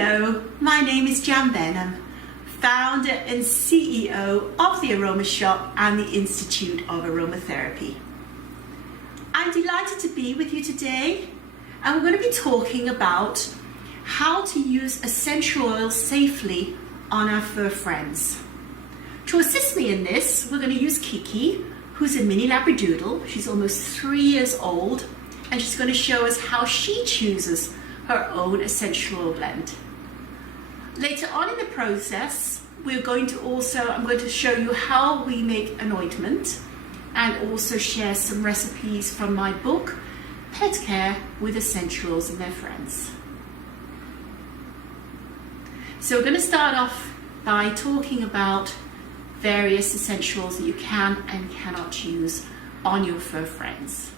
Hello, my name is Jan Benham, founder and CEO of the Aroma Shop and the Institute of Aromatherapy. I'm delighted to be with you today, and we're going to be talking about how to use essential oils safely on our fur friends. To assist me in this, we're going to use Kiki, who's a mini Labradoodle. She's almost 3 years old, and she's going to show us how she chooses her own essential oil blend. Later on in the process, I'm going to show you how we make an ointment and also share some recipes from my book, Pet Care with Essential Oils and Their Friends. So we're going to start off by talking about various essentials that you can and cannot use on your fur friends.